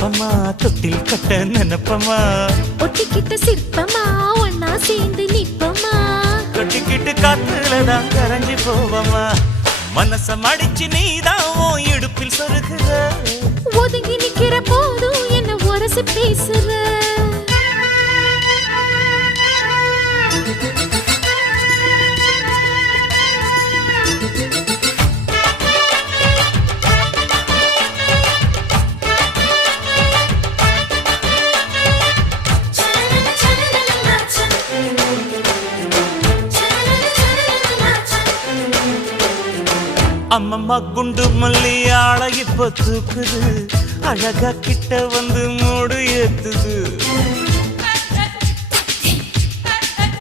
சிற்பமா தொட்டில் கட்ட நினைப்பமா ஒட்டிக்கிட்ட சிற்பமா ஒன்னா சேர்ந்து நிப்பமா தொட்டிக்கிட்டு காத்துலதான் கரைஞ்சி போவமா மனச மடிச்சு நீதான் உன் இடுப்பில் சொருகுற ஒதுங்கி நிக்கிற போதும் என்ன உரசி பேசுற அம்மம்மா குண்டு மல்லி ஆள இப்ப தூக்குது அழகா கிட்ட வந்து மூடு ஏத்துது